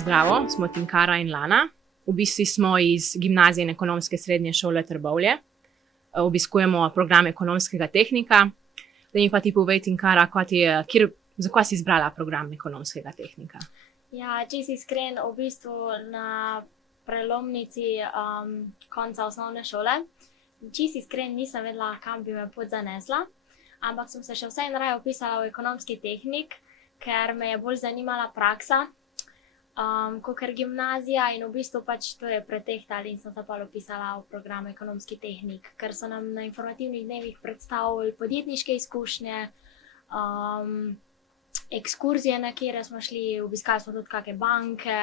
Zdravo, smo Tinkara in Lana. V bistvu smo iz Gimnazije in ekonomske srednje šole Trbovlje. Obiskujemo program ekonomskega tehnika. Da mi pa ti povej, Tinkara, zakaj si izbrala program ekonomskega tehnika? Ja, če si iskren, v bistvu na prelomnici konca osnovne šole. Če si iskren, nisem vedela, kam bi me pot zanesla, ampak sem se še vseeno raje vpisala v ekonomski tehnik, ker me je bolj zanimala praksa, kakor gimnazija, in v bistvu pač to je pretehtalo in sem se pa vpisala v program ekonomski tehnik, ker so nam na informativnih dnevih predstavili podjetniške izkušnje, ekskurzije, na kjer smo šli, obiskali smo tudi kakšne banke.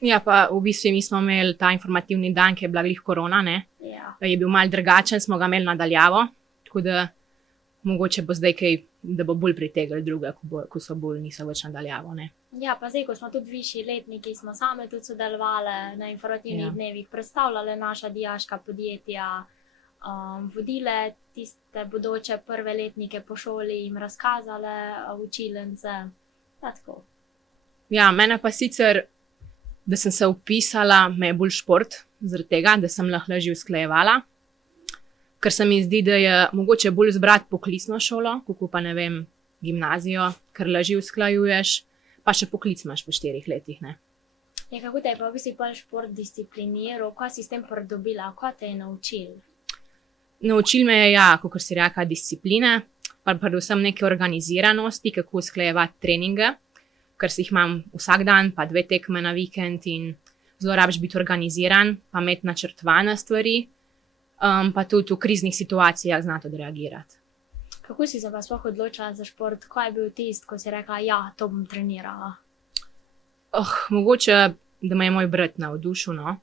Ja, pa v bistvu mi smo imeli ta informativni dan, ki je bila glih korona, ne? Ja. Je bil malo drugačen, smo ga imeli nadaljavo, tako da mogoče bo zdaj kaj, da bo bolj pritegli druge, ko so bolj niso več nadaljavo, ne? Ja, pa zdaj, ko smo tudi višji letniki, smo same tudi sodelovali na informativnih dnevih, predstavljale naša dijaška podjetja, vodile tiste bodoče prve letnike po šoli, jim razkazale učilnice, tako. Ja, mene pa sicer, da sem se vpisala, me je bolj šport, zaradi tega, da sem lahko lažje usklajevala, ker se mi zdi, da je mogoče bolj izbrati poklicno šolo, kako pa ne vem, gimnazijo, ker lažje usklajuješ, pa še poklic imaš po 4 letih, ne. Ja, kako te je pa v bistvu pol šport discipliniral, kaj si s tem pridobila, kaj te je naučil? Naučil me je, ja, kakor si rekla, discipline, pa predvsem neke organiziranosti, kako usklajevati treninge, ker si jih imam vsak dan, pa 2 tekme na vikend in zelo rabiš biti organiziran, pa imeti načrtovane stvari, pa tudi v kriznih situacijah znati odreagirati. Kako si se pa sploh odločila za šport? Kaj je bil tisti, ko si rekla, ja, to bom trenirala? Mogoče, da me je moj brat navdušil, no.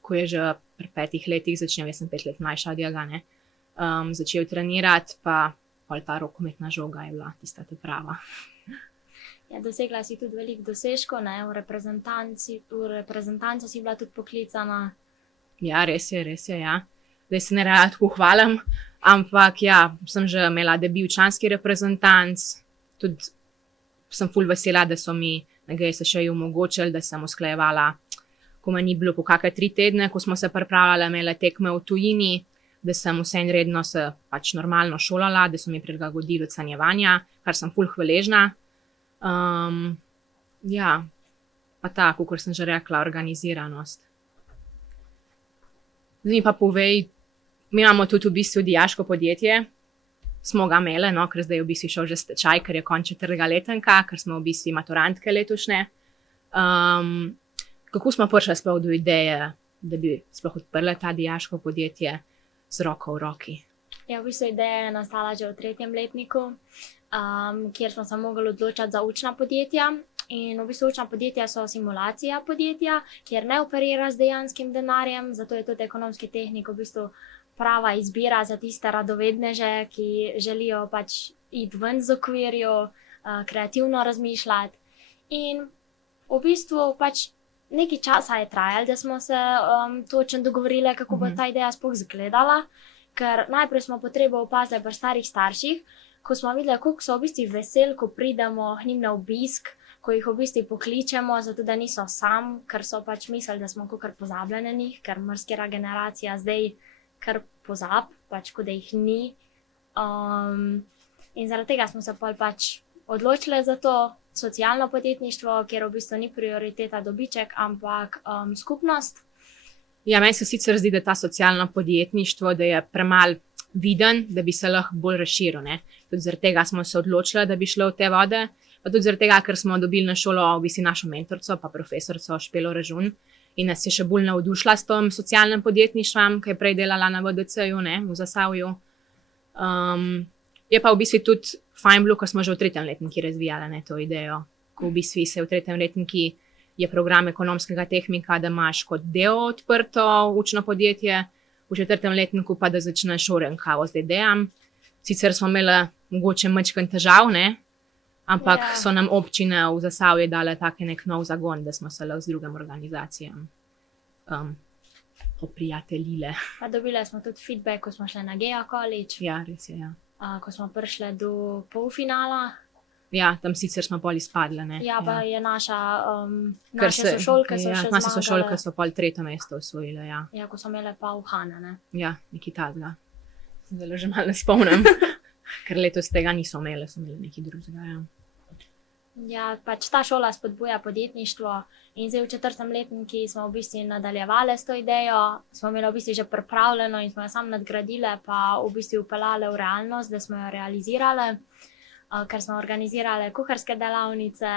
Ko je že pri 5 letih začel, jaz sem 5 let mlajša od njega, ne, začel trenirati, pa ta rokometna žoga je bila tista prava. Ja, dosegla si tudi veliko dosežkov, ne, v reprezentanco si bila tudi poklicana. Ja, res je, ja. Zdaj se ne rada tako hvalim, ampak ja, sem že imela debi v članski reprezentanc, tudi sem ful vesela, da so mi na GSŠ-ju omogočili, da sem usklajevala, ko me ni bilo po kakšne 3 tedne, ko smo se pripravljali, imele tekme v tujini, da sem vseeno redno se pač normalno šolala, da so mi prilagodili ocenjevanja, kar sem ful hvaležna. Ja, pa tako, kot sem že rekla, organiziranost. Zdaj mi pa povej, mi imamo tudi v bistvu dijaško podjetje, smo ga imele, no, ker zdaj je v bistvu šel že stečaj, ker je konec 4. letenka, ker smo v bistvu maturantke letošnje. Kako smo prišli sploh do ideje, da bi sploh odprle ta dijaško podjetje z roko v roki? Ja, v bistvu ideja je nastala že v 3. letniku, kjer smo se mogli odločati za učna podjetja. In v bistvu učna podjetja so simulacija podjetja, kjer ne operira z dejanskim denarjem, zato je tudi ekonomski tehnik v bistvu prava izbira za tiste radovedneže, ki želijo pač iti ven z okvirju, kreativno razmišljati. In v bistvu pač nekaj časa je trajalo, da smo se točno dogovorile, kako bo ta ideja sploh izgledala, ker najprej smo potrebo opazili pri starih starših, ko smo videli, koliko so v bistvu veseli, ko pridemo k njim na obisk, ko jih v bistvu pokličemo, zato da niso sam, ker so pač mislili, da smo kakor pozabljeni na njih, ker marsikera generacija zdaj kar pozab, pač kot da jih ni. In zaradi tega smo se pač odločili za to socialno podjetništvo, kjer v bistvu ni prioriteta dobiček, ampak skupnost. Ja, meni se sicer zdi, da ta socialno podjetništvo, da je premalo viden, da bi se lahko bolj razširil, ne. Tudi zaradi tega smo se odločili, da bi šli v te vode, pa tudi zaradi tega, ker smo dobili na šolo v bistvu našo mentorico, pa profesorico Špelo Režun, in nas je še bolj navdušila s tem socialnim podjetništvom, ki je prej delala na VDC-ju, ne, v Zasavju. Je pa v bistvu tudi fajn bilo, ko smo že v 3. letniki razvijali, ne, to idejo, ko v bistvu se v 3. letniki je program ekonomskega tehnika, da imaš kot del odprto učno podjetje, v 4. letniku pa da začneš orenkavo z idejami. Sicer smo imeli mogoče majčkeno težav, ne, ampak so nam občine v Zasavju dale take nek nov zagon, da smo se lahko z drugim organizacijam oprijateljile. Pa dobile smo tudi feedback, ko smo šli na Gea College. Ja, res je, ja. Ko smo prišli do polfinala, Ja, tam sicer smo pol izpadle, ne. Ja, pa je naše Ker sošolke so ja, še naše zmagale. sošolke so pol 3. mesto osvojile, ja. Ja, ko so imele pa uhane, ne. Ja, nekaj takega. Zelo že malo ne spomnim, ker letos tega niso imele, so imeli nekaj drugega, ja. Ja, pač ta šola spodbuja podjetništvo in zdaj v 4. letniku smo v bistvu nadaljevali s to idejo, smo imeli v bistvu že pripravljeno in smo jo sam nadgradile, pa v bistvu upeljale v realnost, da smo jo realizirale, ker smo organizirale kuharske delavnice,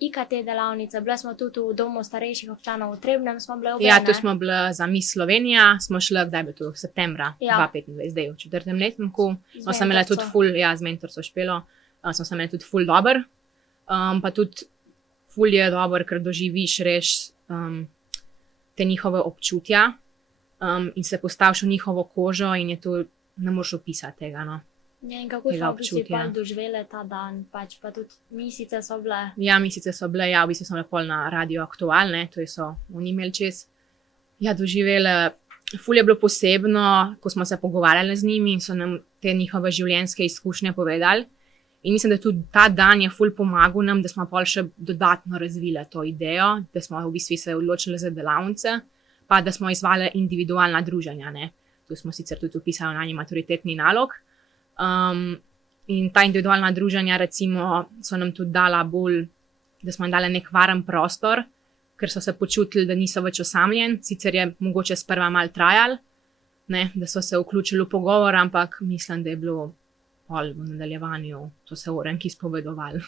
IKT delavnice, bile smo tudi v domu starejših občanov v Trebnjem, smo bile obe, Ja, ne. tu smo bile za Miss Slovenija, smo šli, kdaj bi to, septembra Ja. 2025, zdaj v 4. letniku. Z Smo se imeli tudi mentorico. ful, ja, z mentorco Špelo, smo se imeli tudi ful dober, pa tudi ful je dober, ker doživiš res te njihove občutja in se postaviš v njihovo kožo in je to, ne moreš opisati tega, no. Ja, in kako Tega smo v bistvu občutja. pol doživele ta dan, pač pa tudi misice so bile. Ja, misice so bile, ja, v bistvu so bile pol na Radio Aktualne, to so oni imeli čez. Ja, doživele, ful je bilo posebno, ko smo se pogovarjali z njimi in so nam te njihove življenjske izkušnje povedali. In mislim, da tudi ta dan je ful pomagal nam, da smo pol še dodatno razvile to idejo, da smo v bistvu se odločili za delavnice, pa da smo izvali individualna druženja, ne. Tu smo sicer tudi upisali na njih maturitetni nalog. In ta individualna druženja, recimo, so nam tudi dala bolj, da smo jim dali nek varen prostor, ker so se počutili, da niso več osamljeni, sicer je mogoče sprva malo trajalo, ne, da so se vključili v pogovor, ampak mislim, da je bilo pol v nadaljevanju, to se orenki izpovedovali.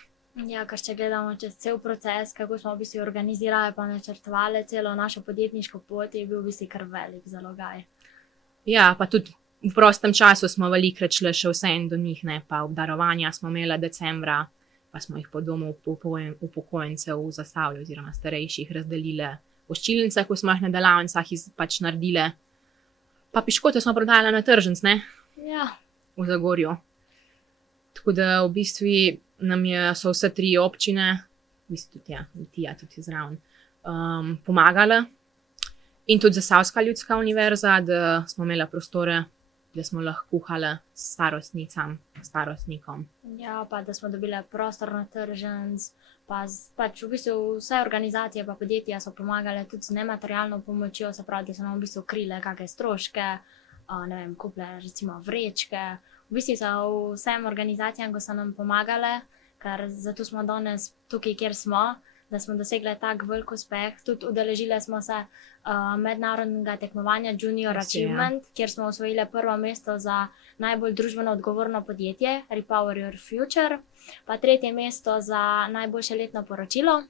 Ja, ker če gledamo čez cel proces, kako smo v bistvu organizirali pa načrtovali celo našo podjetniško pot, je bil v bistvu kar velik zalogaj. Ja, pa tudi v prostem času smo velikokrat šli še vseeno do njih, ne, pa obdarovanja smo imeli decembra, pa smo jih po domu upokojencev v Zasavju oziroma starejših razdelili voščilnice, ko smo jih na delavnicah pač naredile. Pa piškote smo prodajali na tržnic, ne, Ja, v Zagorju. Tako da v bistvu nam so vse 3 občine, v bistvu tudi ja, Litija tudi zraven, pomagale. In tudi Zasavska ljudska univerza, da smo imeli prostore, da smo lahko kuhali starostnicam, starostnikom. ja, pa da smo dobili prostor na tržnic, pač v bistvu vse organizacije pa podjetja so pomagale tudi z nematerialno pomočjo, se pravi, da so nam v bistvu krile kakšne stroške, ne vem, kupile recimo vrečke. V bistvu so vsem organizacijam, ko so nam pomagale, ker zato smo danes tukaj, kjer smo, da smo dosegli tak velik uspeh. Tudi udeležile smo se mednarodnega tekmovanja Junior Res je, ja. Achievement, kjer smo osvojile prvo mesto za najbolj družbeno odgovorno podjetje, Repower Your Future, pa 3. mesto za najboljše letno poročilo.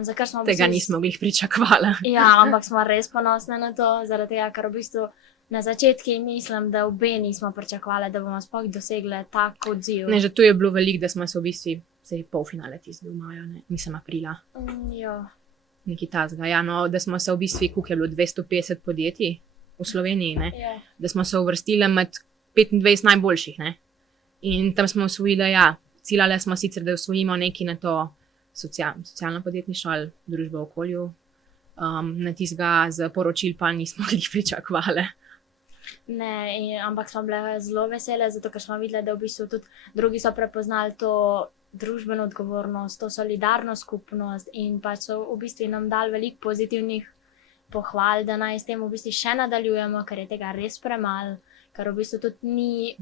Za kar smo v Tega bistvu- nismo glih pričakovali. Ja, ampak smo res ponosne na to, zaradi tega, ker v bistvu na začetku mislim, da obe nismo pričakovali, da bomo sploh dosegli tak odziv. Ne, že tu je bilo veliko, da smo se v bistvu, saj polfinale tisti bil maja, ne, mislim aprila, Ja. nekaj tazga. Ja, no, da smo se v bistvu, koliko je bilo 250 podjetij v Sloveniji, ne, Ja. da smo se uvrstili med 25 najboljših, ne. In tam smo osvojili, ja, ciljali smo sicer, da osvojimo nekaj na to socialno podjetništvo ali družbo v okolju, na tistega z poročil pa nismo jih pričakovali. Ne, ampak smo bile zelo vesele, zato ker smo videli, da v bistvu tudi drugi so prepoznali to družbeno odgovornost, to solidarno skupnost in pač so v bistvu nam dali veliko pozitivnih pohval, da naj s tem v bistvu še nadaljujemo, ker je tega res premalo, ker v bistvu tudi ni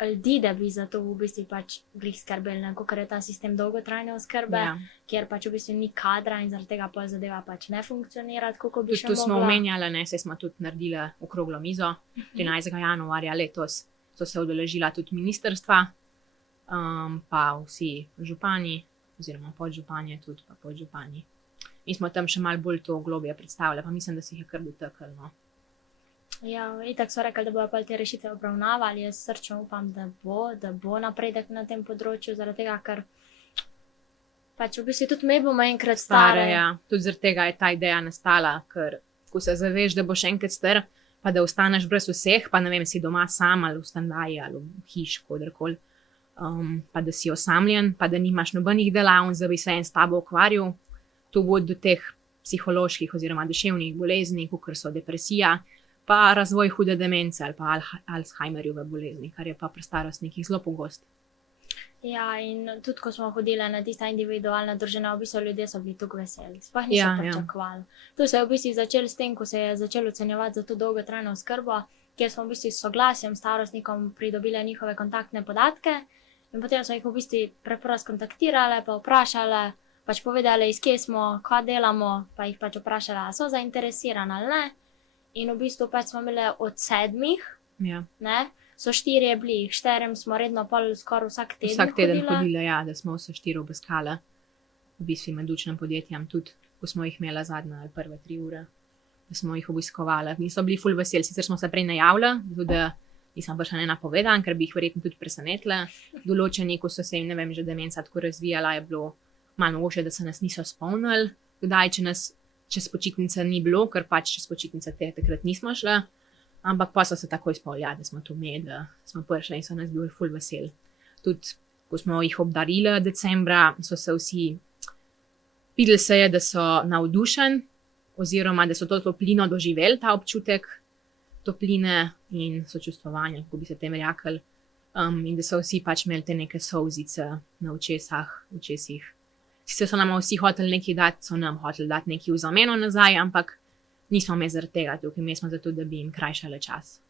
ljudi, da bi za to v bistvu pač glih skrbeli, ne, ker je ta sistem dolgotrajne oskrbe, Ja. kjer pač v bistvu ni kadra in zaradi tega pa zadeva pač ne funkcionira tako, kot bi Tudi še tu smo mogla. omenjali, ne, saj smo tudi naredili okroglo mizo 13. januarja letos, so se udeležila tudi ministrstva, pa vsi župani, oziroma podžupanje tudi, pa podžupani. Mi smo tam še malo bolj to globje predstavljali, pa mislim, da se jih je kar dotaknilo. No. Ja, itak so rekli, da bodo pa te rešitve obravnavali. Jaz srčno upam, da bo napredek na tem področju, zaradi tega, ker pač v bistvu tudi mi bomo enkrat stare. Ja. Tudi zaradi tega je ta ideja nastala, ker ko se zaveš, da boš enkrat star, pa da ostaneš brez vseh, pa ne vem, si doma sam ali v standaji ali v hiši, kadarkoli, pa da si osamljen, pa da nimaš nobenih delavnic, da bi se en s tabo ukvarjal, to vodi do teh psiholoških oziroma duševnih bolezni, kot so depresija, pa razvoj hude demence ali pa Alzheimerjeve bolezni, kar je pa pri starostnikih zelo pogosto. Ja, in tudi, ko smo hodili na tista individualna druženja, v bistvu ljudje so bili tukaj veseli. Sploh niso pričakovali. To se je v bistvu začelo s tem, ko se je začelo ocenjevati za to dolgotrajno oskrbo, kjer smo v bistvu s soglasjem starostnikom pridobili njihove kontaktne podatke in potem smo jih v bistvu preprosto kontaktirali, pa vprašali, pač povedali, iz kje smo, kaj delamo, pa jih pač vprašali, ali so zainteresirani ali ne. In v bistvu pač smo imeli od 7, ne, so 4 bili, 4 smo redno pol skoraj vsak teden hodili, ja, da smo vse 4 obiskali, v bistvu med učnim podjetjem tudi, ko smo jih imeli zadnje prve 3 ure, da smo jih obiskovali. Mi so bili ful veseli, sicer smo se prej najavili, tudi nisem prišla ne napovedan, ker bi jih verjetno tudi presenetili. Določeni, ko so se jim, ne vem, že demenca tako razvijala, je bilo malo mogoče, da se nas niso spomnili, kdaj, če nas čez počitnice ni bilo, ker pač čez počitnice takrat nismo šli. Ampak pa so se takoj spomnili, da smo tu imeli, da smo prišli in so nas bili ful veseli. Tudi, ko smo jih obdarili decembra, so se vsi, videli se je, da so navdušeni, oziroma da so to toplino doživeli, ta občutek topline in sočustvovanja, kako bi se tem rekli, in da so vsi pač imeli te neke solzice na očesih. Sicer so nam vsi hoteli nekaj dati, so nam hoteli dati nekaj v zameno nazaj, ampak nismo imeli zaradi tega tukaj, mi smo zato, da bi jim krajšali čas.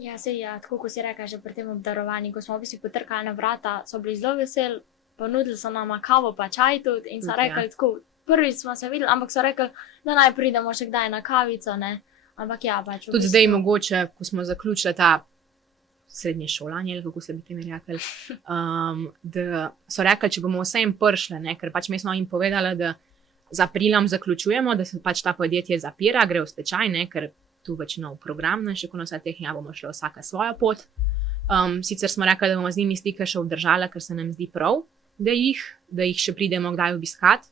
Ja, sej, ja, tako kot si rekla, že pri tem obdarovanju, ko smo v bistvu potrkali na vrata, so bili zelo veseli, ponudili so nama kavo pa čaj tudi in so rekli tako, prvič smo se videli, ampak so rekli, da naj pridemo še kdaj na kavico, ne. Ampak ja, pač. Tudi zdaj mogoče, ko smo zaključili ta srednje šolanje, ali kako se bi temi rekli, da so rekli, če bomo vsem prišli, ne, ker pač mi smo jim povedali, da z aprilom zaključujemo, da se pač ta podjetje zapira, gre v stečaj, ne, ker tu več nov program, ne, še kono teh bomo šli vsaka svojo pot. Sicer smo rekli, da bomo z njimi stike še obdržali, ker se nam zdi prav, da jih še pridemo kdaj obiskat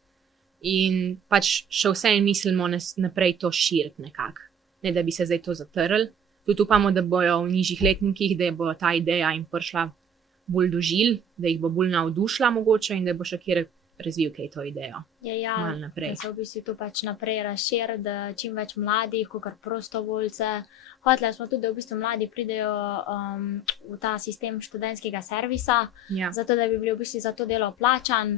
in pač še vse mislimo naprej to širiti nekako. Ne, da bi se zdaj to zatrli. Tudi upamo, da bojo v nižjih letnikih, da bo ta ideja jim prišla bolj do žil, da jih bo bolj navdušila mogoče in da bo še kjer razvil kaj to idejo. Ja, da se v bistvu to pač naprej razširi, da čim več mladih, kakor prostovoljce. Hoteli smo tudi, da v bistvu mladi pridejo v ta sistem študentskega servisa, zato da bi bili v bistvu za to delo plačan.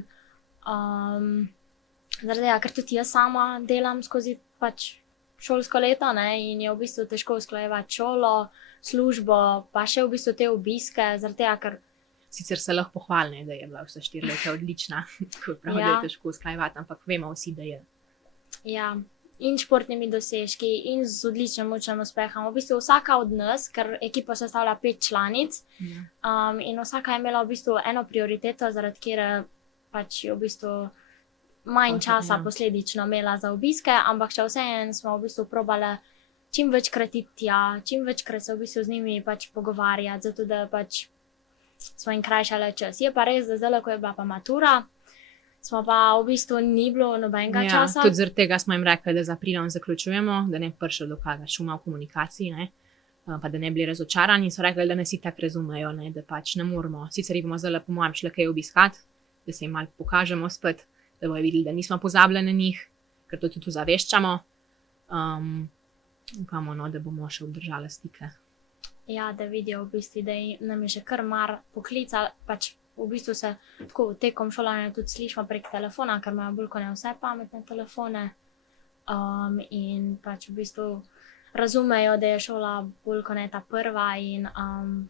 Zaradi tega, ker tudi jaz sama delam skozi pač šolsko leto, ne, in je v bistvu težko usklajevati šolo, službo, pa še v bistvu te obiske, zaradi tega, ker sicer se lahko pohvalim, da je bila vse 4 leta odlična, tako prav, da je težko usklajevati, ampak vemo vsi, da je. Ja, in športnimi dosežki, in z odličnim učnim uspehom. V bistvu vsaka od nas, ker ekipa sestavlja 5 članic, in vsaka je imela v bistvu eno prioriteto, zaradi kjer pač je v bistvu manj časa posledično imela za obiske, ampak še vseeno smo v bistvu probali čim večkrat iti tja, čim večkrat se v bistvu z njimi pač pogovarjati, zato da pač smo jim krajšali čas. Je pa res, da zdaj, ko je bila pa matura, smo pa v bistvu ni bilo nobenega časa. Tudi zaradi tega smo jim rekli, da z aprilom zaključujemo, da ne prišlo do kakega šuma v komunikaciji, ne, pa da ne bili razočarani. So rekli, da nas itak razumejo, ne, da pač ne moramo. Sicer jih bomo zdaj po mojem šli kaj obiskati, da se jim malo pokažemo spet, da bojo videli, da nismo pozabili na njih, ker to tudi zaveščamo. Upamo, no, da bomo še obdržali stike. Ja, da vidijo v bistvu, da nam je še kar mar poklical, pač v bistvu se tako tekom šolanja tudi slišimo prek telefona, ker imajo bolj kot ne vse pametne telefone, in pač v bistvu razumejo, da je šola bolj kot ne ta prva in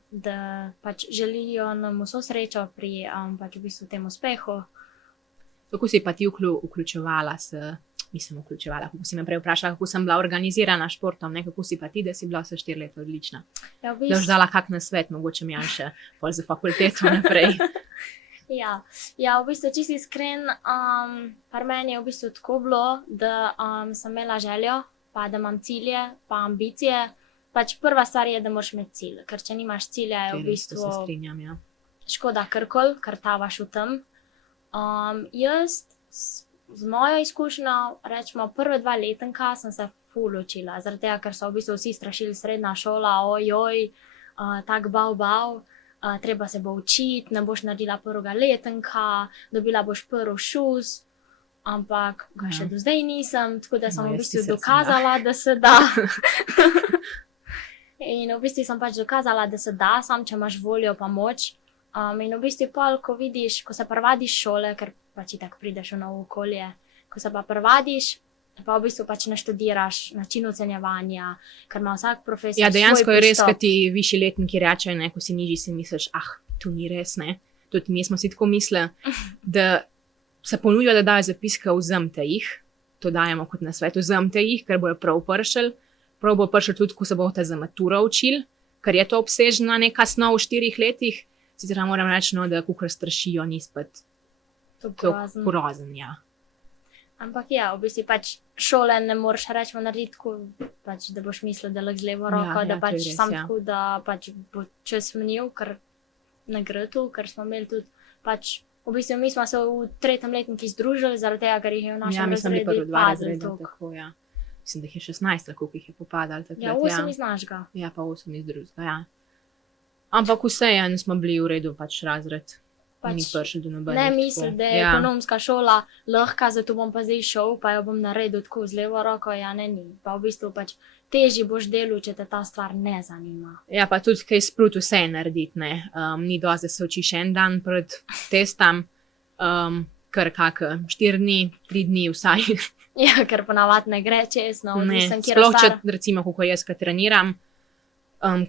da pač želijo nam vso srečo pri pač v bistvu tem uspehu. Kako si pa ti vključevala, kako si me prej vprašala, kako sem bila organizirana športom, ne, kako si pa ti, da si bila vse 4 leta odlična. Ja, v bistvu. Da boš dala kak nasvet, mogoče mi še pol za fakulteto naprej. Ja, v bistvu čisto iskren, par meni je v bistvu tako bilo, da sem imela željo, pa da imam cilje, pa ambicije. Pač prva stvar je, da moraš imeti cilj, ker če nimaš cilja, je v bistvu se strinjam, ja. Škoda karkoli, ker tavaš v tem. Jaz z mojo izkušnjo, rečemo, prve 2 letenka sem se ful učila, zaradi tega, ker so v bistvu vsi strašili srednja šola, ojoj, tak bav, treba se bo učiti, ne boš naredila prvega letenka, dobila boš prvi šus, ampak ga še do zdaj nisem, tako da sem v bistvu dokazala, da se da. In v bistvu sem pač dokazala, da se da, sam če imaš voljo pa moč. In v bistvu pol, ko vidiš, ko se prevadiš šole, ker pač tako prideš v novo okolje, ko se pa prevadiš, pa v bistvu pač naštudiraš način ocenjevanja, ker ima vsak profesor Ja, dejansko svoj je res, pristop. kad ti višji letniki rečejo, ne, ko si nižji, si misliš, to ni res, ne. Tudi mi smo si tako mislili, da se ponudijo, da dajo zapiske, vzemite jih, to dajemo kot na svet, vzemite jih, ker bojo prav bo prišel tudi, ko se boste za maturo učili, ker je to obsežna neka snov v 4 letih, sicer moram reči, no, da kukor strašijo, ni spet To to grozen. grozen, ja. Ampak ja, v bistvu pač šole ne moreš reči narediti tako, pač, da boš mislil, da lahko z levo roko, to da je pač res, sam ja. tako, da pač bo čez minil, ker ne gre to, ker smo imeli tudi pač, v bistvu mi smo se v 3. letniku združili, zaradi tega, ker jih je v Ja, našem mislim, da je prvo razredu 2 pazil razreda, toliko. tako, ja. Mislim, da jih je 16, koliko jih je popadalo takrat, Ja, 8 iz našega. Ja, pa 8 iz drugega, ja. Ampak vseeno smo bili v redu, pač razred. Pač Ni prišel do nobenih. Ne tako. mislim, da je Ja. ekonomska šola lahka, zato bom pa zdaj šel, pa jo bom naredil tako z levo roko, ja ne ni. Pa v bistvu pač težji boš delal, če te ta stvar ne zanima. Ja, pa tudi kaj sprut vse narediti, ne. Ni dosti, da se učiš en dan pred testom, kar kak 4 dni, 3 dni vsaj. Ja, ker ponavadi ne gre čestno, Ne, odvisen, kjer sploh če ostar. recimo, kako jaz, ko treniram,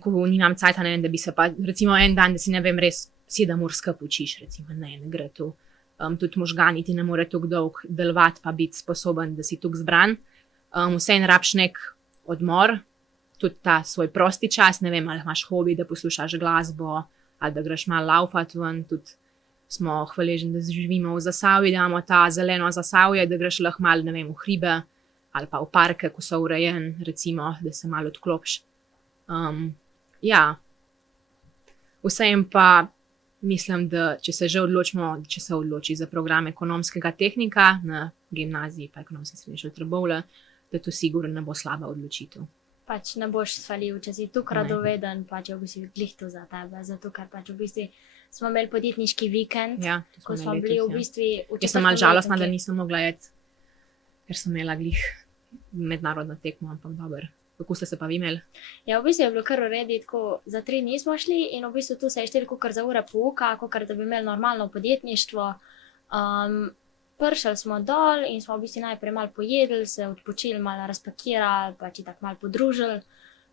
ko nimam cajta, ne vem, da bi se pa recimo en dan, da si ne vem, res 7 ur skupaj učiš, recimo, ne gre to. Tudi možgani ti ne more tako dolg delovati, pa biti sposoben, da si tako zbran. Vseeno rabiš nek odmor, tudi ta svoj prosti čas, ne vem, ali imaš hobi, da poslušaš glasbo, ali da greš malo laufat ven, tudi smo hvaležni, da živimo v Zasavju, da imamo ta zeleno Zasavje, da greš lahko malo, ne vem, v hribe ali pa v parke, ko so urejeni, recimo, da se malo odklopiš. Ja, vseeno pa mislim, da če se že odločimo, če se odloči za program ekonomskega tehnika na gimnaziji pa ekonomske srednje šole Trbovlje, da to sigurno ne bo slaba odločitev. Pač ne boš svalil, če si tukaj Ne. radoveden, pač je v bistvu glihto za tebe, zato ker pač v bistvu smo imeli podjetniški vikend, Ja, to ko smo smo imeli bili v letos, ja. bistvu v Jaz sem malo 4. žalostna, da letniku. nisem mogla iti, ker sem imela glih mednarodno tekmo, ampak dobro. Kako ste se pa vi imeli? Ja, v bistvu je bilo kar v redu, tako za 3 dni smo šli in v bistvu tu se je štelo kot za ure pouka, kot da bi imeli normalno podjetništvo. Prišli smo dol in smo v bistvu najprej malo pojedli, se odpočili, malo razpakirali, pač tako malo podružili,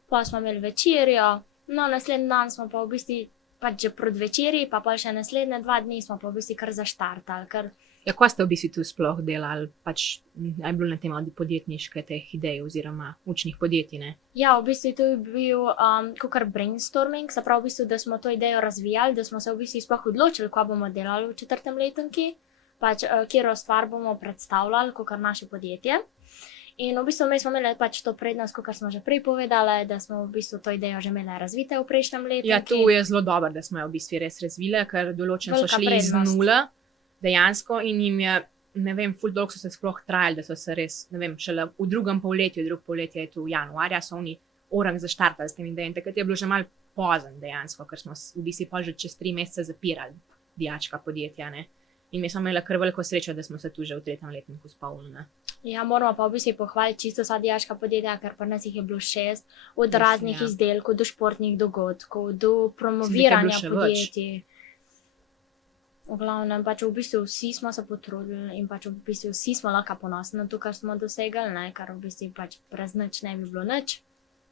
pa smo imeli večerjo, no naslednji dan smo pa v bistvu pač že proti večerji, pa še naslednje 2 dni smo pa v bistvu kar zaštartali, ker Ja, ko ste v bistvu tu sploh delali, pač je bilo na temo podjetniške teh idej oziroma učnih podjetij, ne? ja, v bistvu to je bil kakor brainstorming, se pravi v bistvu, da smo to idejo razvijali, da smo se v bistvu sploh odločili, kaj bomo delali v 4. letniku, pač katero stvar bomo predstavljali, kakor naše podjetje. In v bistvu mi smo imeli pač to prednost, kot smo že prej povedali, da smo v bistvu to idejo že imeli razvite v prejšnjem letniku. Ja, to je zelo dobro, da smo jo v bistvu res razvile, ker določeni so Velika šli iz prednost. nule, dejansko, in jim je, ne vem, ful dolgo so se sploh trajali, da so se res, ne vem, šele v drugem polletju, drugo polletje je tu januarja, so oni orang zaštartali s tem idejami. Takrat je bilo že malo pozen dejansko, ker smo v bistvu pa že čez 3 mesece zapirali dijačka podjetja, ne. In mi smo imeli kar veliko srečo, da smo se tu že v 3. letniku spomnili, ne. Ja, moramo pa v bistvu pohvaliti čisto vsa dijaška podjetja, ker pri nas jih je bilo 6, od Mislim, raznih ja. izdelkov do športnih dogodkov, do Mislim, da jih je promoviranja bilo še več. podjetij. V glavnem, pač v bistvu vsi smo se potrudili in pač v bistvu vsi smo lahko ponosni na to, kar smo dosegli, ne, kar v bistvu pač brez nič ne bi bilo nič.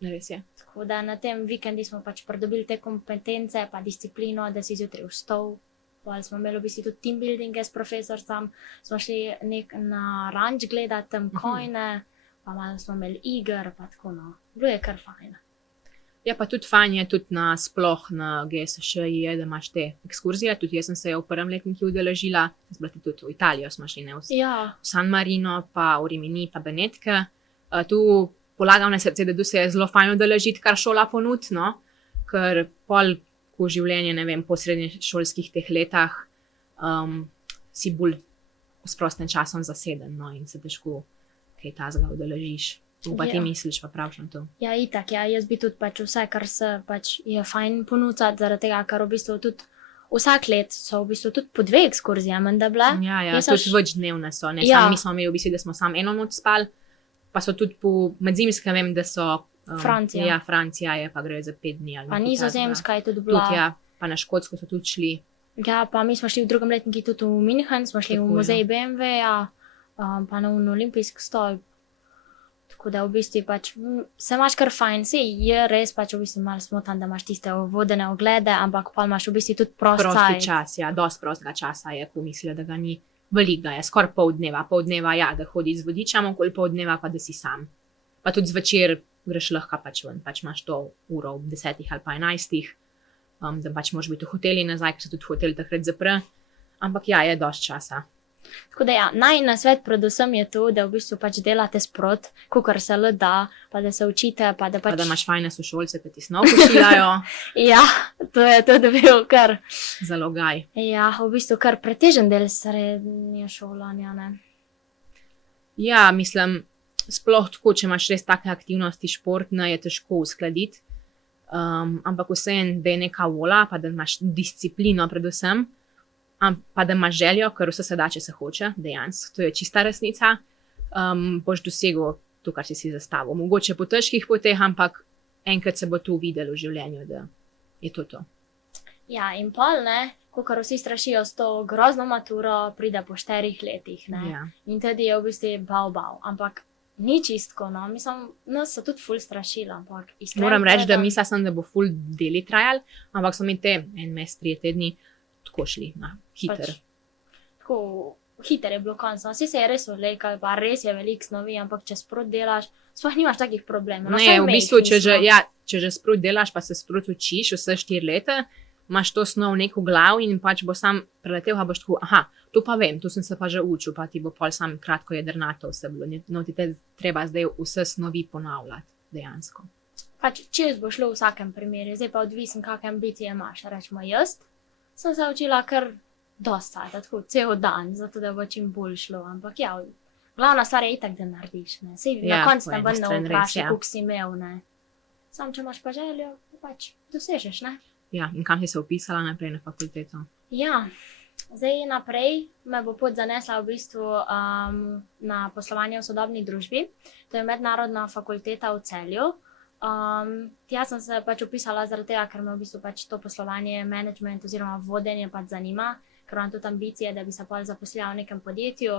Res je. Tako da na tem vikendi smo pač pridobili te kompetence, pa disciplino, da si zjutraj vstal. Pa smo imeli v bistvu tudi team buildinge s profesorcem, smo šli na ranč gledati tam kojne, pa malo smo imeli iger, pa tako no. Bilo je kar fajn. Ja, pa tudi fajn je tudi na sploh na GSŠ, da imaš te ekskurzije. Tudi jaz sem se je v 1. letniku udeležila, zbrati tudi v Italijo smo šli, ne v Ja, San Marino, pa v Rimini, pa Benetke. Tu polagam na srce, da tu se je zelo fajn udeležiti, kar šola ponudi, no, ker pol, ko življenje, ne vem, po srednješolskih teh letah, si bolj s prostim časom zaseden, no, in se težko kaj tazga udeležiš. Pa ti Ja. misliš, pa praviš na to. ja, itak, ja, jaz bi tudi pač vse, kar se pač je fajn ponuditi, zaradi tega, ker v bistvu tudi vsak let so v bistvu tudi po 2 ekskurzije, menda bile. Ja, ja, Jaz tudi sem večdnevne so. Ne, Ja. sam, mi smo imeli v bistvu, da smo samo eno noč spali, pa so tudi po medzimskem, vem, da so. Francija. Ja, Francija je, pa gre za 5 dni. Ali Pa nekaj Nizozemska je tudi takega. bila. Tudi, ja. pa na Škotsko so tudi šli. Ja, pa mi smo šli v drugem letniku tudi v München, smo šli Tako, v muzej BMW-ja, pa na olimpijski stolp. Tako da v bistvu pač se imaš kar fajn, je res pač v bistvu malo smotan, da imaš tiste vodene oglede, ampak pa imaš v bistvu tudi Prosti čas, ja, dosti prostega časa je, ko mislijo, da ga ni veliko, je skoraj pol dneva, ja, da hodi z vodičem, okoli pol dneva pa da si sam. Pa tudi zvečer greš lahko pač ven, pač imaš to uro ob 10 ali pa 11, da pač moraš biti v hoteli nazaj, ker se tudi hotel takrat zapre, ampak ja, je dosti časa. Tako da ja, nasvet predvsem je to, da v bistvu pač delate sprot, kakor se le da, pa da se učite, pa da pač... Pa da imaš fajne sošolce, ki ti snov pošiljajo. Ja, to je bil kar... Zalogaj. Ja, v bistvu kar pretežen del srednje šolanja, ne. Ja, mislim, sploh tako, če imaš res take aktivnosti športne, je težko uskladiti. Ampak vseeno, da je neka volja, pa da imaš disciplino predvsem, pa da imaš željo, ker vse se da, če se hoče, dejansko, to je čista resnica, boš dosegel to, kar si zastavil. Mogoče po težkih poteh, ampak enkrat se bo to videlo v življenju, da je to. Ja, in pol, ne, kakor vsi strašijo s to grozno maturo, pride po 4 letih, ne. Ja. In tudi je v bistvu bav, ampak ni čistko, no, mislim, nas so tudi ful strašili, ampak iskreno. Moram reči, da mislila sem, da bo ful deli trajal, ampak so mi te 1 mesec, 3 tedni tako šli, hiter. Pač, tako hiter je bilo konc, vsi se je res odlekal, pa res je veliko snovi, ampak če sprot delaš, sploh nimaš takih problemov. No, ne, v bistvu, če že sprot delaš, pa se sprot učiš vse 4 leta, imaš to snov nek v glavi in pač bo sam preletel, pa boš tako, to pa vem, to sem se pa že učil, pa ti bo pol sam kratko jedrnato vse bilo. No, ti te treba zdaj vse snovi ponavljati, dejansko. Pač čez bo šlo v vsakem primeru, zdaj pa odvisen, kakšne ambicije imaš, rečemo jaz. Sem se učila kar dosta, tako cel dan, zato da bo čim bolj šlo, ampak ja, glavna stvar je itak, da narediš, ne. Sej na koncu te bolj ne vpraša, koliko si imel, ne. Sam, če imaš pa željo, pač dosežeš, ne. Ja, in kam si se vpisala naprej na fakulteto? Ja, zdaj naprej me bo pot zanesla v bistvu na poslovanje v sodobni družbi, to je mednarodna fakulteta v Celju. Tja sem se pač upisala zaradi tega, ker me v bistvu pač to poslovanje, management oziroma vodenje pač zanima, ker imam tudi ambicije, da bi se pol zaposlila v nekem podjetju.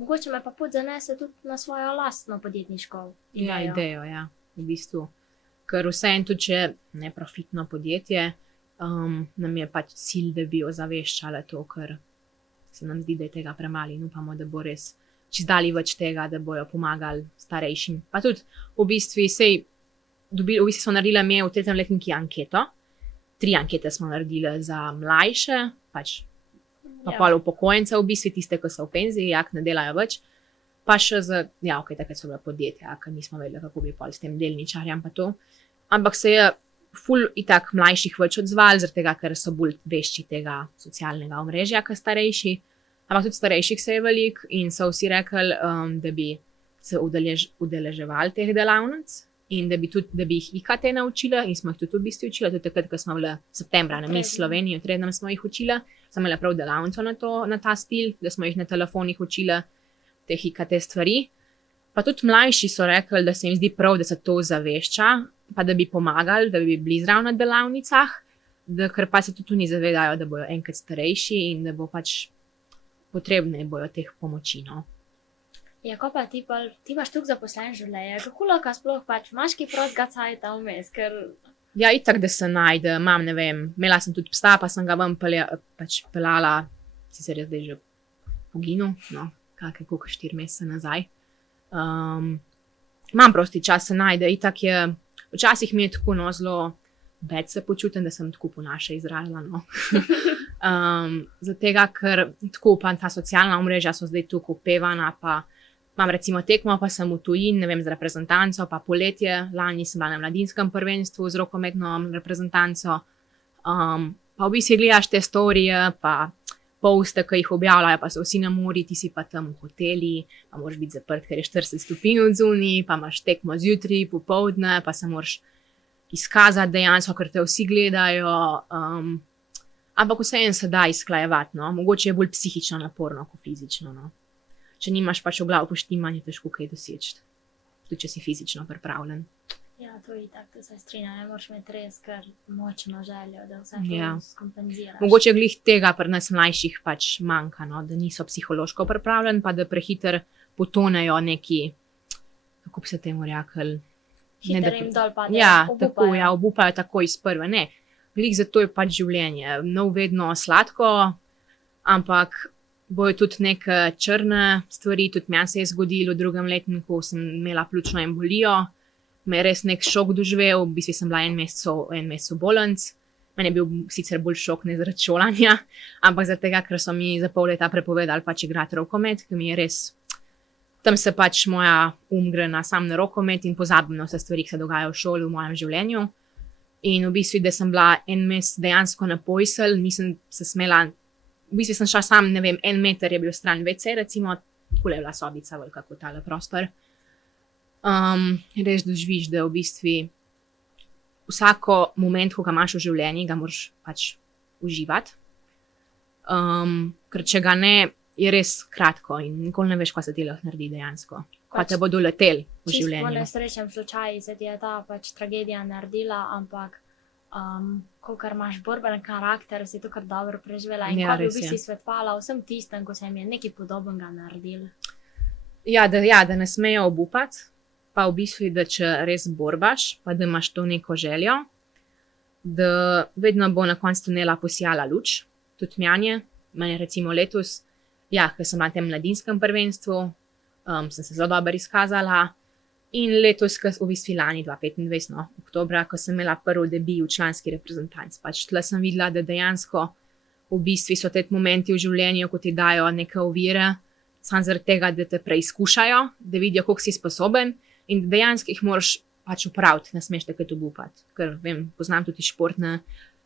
Mogoče me pa pot zanese tudi na svojo lastno podjetniško idejo. Ja, idejo, ja, v bistvu. Ker vseeno tudi, če neprofitno podjetje, nam je pač cilj, da bi ozaveščala to, ker se nam zdi, da je tega premalo in upamo, da bo res čez dali več tega, da bojo pomagali starejšim. Pa tudi v bistvu so naredili mi v 3. letniku anketo. 3 ankete smo naredili za mlajše, pač pa pol upokojencev, v bistvu tiste, ki so v penziji, jak ne delajo več. Pa še takrat so bila podjetja, ker nismo vedeli, kako bi pol s tem delničarjem pa to. Ampak se je ful itak mlajših več odzval, zaradi tega, ker so bolj vešči tega socialnega omrežja, kot starejši. Ampak tudi starejših se je veliko in so vsi rekli, da bi se udeleževali teh delavnic in da bi jih IKT naučila in smo jih tudi v bistvu učila. Tudi takrat, ko smo bili septembra na Miss Slovenijo, v Trebnjem smo jih učila. Sem imela prav delavnico na ta stil, da smo jih na telefonih učila teh IKT stvari. Pa tudi mlajši so rekli, da se jim zdi prav, da se to zavešča, pa da bi pomagali, da bi bili zraven na delavnicah, ker pa se tudi oni zavedajo, da bojo enkrat starejši in da bo pač potrebne bojo teh pomoči, no. Ja, ko pa ti imaš tukaj zaposlen življenje, kako lahko sploh pač imaš kaj prostega cajta vmes, ker... Ja, itak, da se najde, ne vem, imela sem tudi psa, pa sem ga ven peljala, sicer je zdaj že poginil, no, koliko 4 mesece nazaj. Imam prosti čas, se najde, itak je, včasih mi je tako zelo bed se počutim, da sem tako po naše izrazila, no. Zato tega, ker tako pa ta socialna omrežja so zdaj tako upevana, pa imam recimo tekmo, pa sem v tujini, ne vem, z reprezentanco, pa poletje, lani sem bila na mladinskem prvenstvu z rokometno reprezentanco, pa v bistvu gledaš te storije, pa poste, ki jih objavljajo, pa so vsi na morju, ti si pa tam v hoteli, pa moraš biti zaprt, ker je 40 stopinj odzunaj, pa imaš tekmo zjutraj, popoldne, pa se moraš izkazati dejansko, ker te vsi gledajo, ampak vseeno se da izklajevati, no. Mogoče je bolj psihično naporno kot fizično, no. Če nimaš pač v glavu poštiman, je težko kaj doseči, tudi če si fizično pripravljen. Ja, to je tako, to se strinjam. Ne moreš imeti res kar močno željo, da vse Ja. to skompenziraš. Mogoče glih tega pri nas mlajših pač manjka, no, da niso psihološko pripravljeni, pa da prehiter potonejo neki, kako bi se temu rekli. Hitro jim dol pade, Ja, obupajo. tako, ja, obupajo tako iz prve. Ne, glih zato je pač življenje. No, vedno sladko, ampak bojo tudi neke črne stvari. Tudi meni se je zgodilo v drugem letniku, sem imela pljučno embolijo, me je res nek šok doživel, v bistvu sem bila en mesec bolenc. Meni je bil sicer bolj šok ne zaradi šolanja, ampak zaradi tega, ker so mi za pol leta prepovedali pač igrati rokomet, ki mi je res, tam se pač moja gre na sam na rokomet in pozabim na vse stvari, ki se dogajajo v šoli, v mojem življenju. In v bistvu, da sem bila en mesec dejansko na pojsel, nisem se smela, v bistvu sem šla sam, ne vem, 1 meter je bil stran WC, recimo, tukaj je bila sobica velika kot tale prostor. Res doživiš, da v bistvu vsako moment, ko ga imaš v življenju, ga moraš pač uživati. Ker če ga ne, je res kratko in nikoli ne veš, kaj se ti lahko naredi dejansko. Pa te bodo leteli v Čisto po življenju. nesrečnem slučaju se ti je ta pač tragedija naredila, ampak kolikor imaš borben karakter, si to kar dobro preživela. In Ja, kaj bi v res je. bistvu svetovala vsem tistem, ko se jim je nekaj podobnega naredilo. Ja, da ne smejo obupati, pa v bistvu, da če res borbaš, pa da imaš to neko željo, da vedno bo na koncu tunela posijala luč, tudi meni recimo letos, ja, ker sem na tem mladinskem prvenstvu, sem se zelo dobro izkazala in letos, v bistvu lani 2025, no, oktobra, ko sem imela prvi debi v članski reprezentanci, pač tle sem videla, da dejansko v bistvu so te momenti v življenju, ko ti dajo neke ovire, samo zaradi tega, da te preizkušajo, da vidijo, koliko si sposoben in da dejansko jih moraš pač upraviti, ne smeš takrat obupati. Ker vem, poznam tudi športne